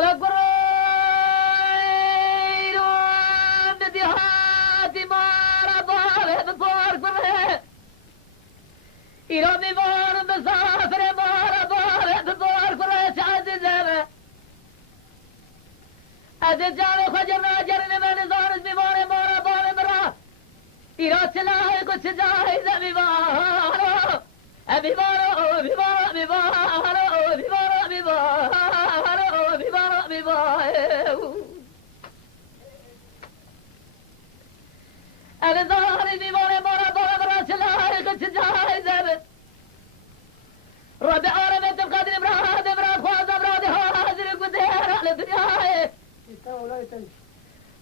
لا قرير بدي هاتي مارا ضارب فور قرير إيراني مار مسافر مارا ضارب فور قرير عزيزة أدجال خجرنا جرن من زارز بمار مارا ضارب را إيران سلاحي كل سجاهي زمي مارا أبي مارا أبي مارا أبي مارا أبي مارا أبي مارا أنا ظهري بمارا مارا ضارب را سلاحي كل سجاهي زمي ربي عالمي تبقى براد براد خواز براد حاضر قدير على الدنيا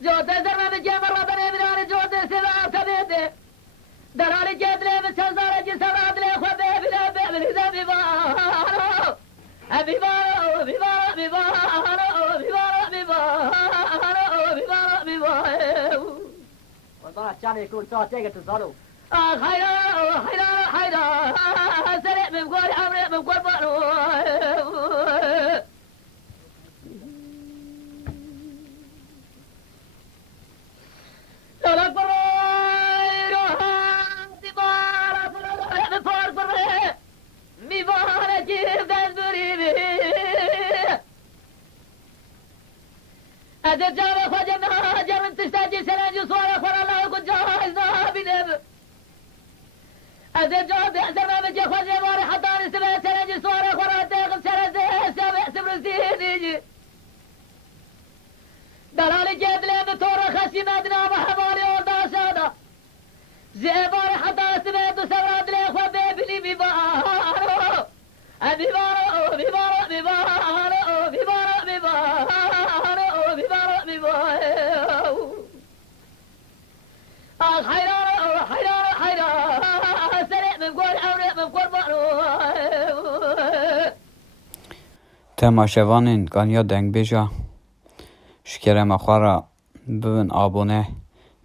جوتي زرنا بجيب ربنا مناني جوتي سبع تبيدي دراني جيد لي بسنزاري جسرات لي خبي بلا بيبلي زبي بارو أبي بارو أبي بارو أبي بارو أبي بارو أبي بارو أبي بارو أبي بارو وطلع الشعب يكون سوا تيجي تصالوا خيرا خيرا خيرا سريع من قول عمري من قول بارو لا قرير هاتي مارا فرد فور قرير مي بارا جيب دزبري بي أدجال خجنا جرن تشتاجي سلاجي صورة خورا الله قد جاهزنا بنب أدجال بيحزر ما بجي خجي ماري حطاني سبع سلاجي صورة خورا تيغم سلازي سبع سبرسيني دلالي جيد لي بطورة خشي مدنا محمالي وردا شادا زيباري حتى سبيت وسوراد لي اخوة بيبلي ببارو أبي بارو أبي بارو أبي بارو أبي بارو أبي بارو أبي بارو أبي بارو حيران حيران حيران سريع من قول عمري من قول بارو تماشاوانین گانیا دنگ بیجا شکرم اخوارا ببین آبونه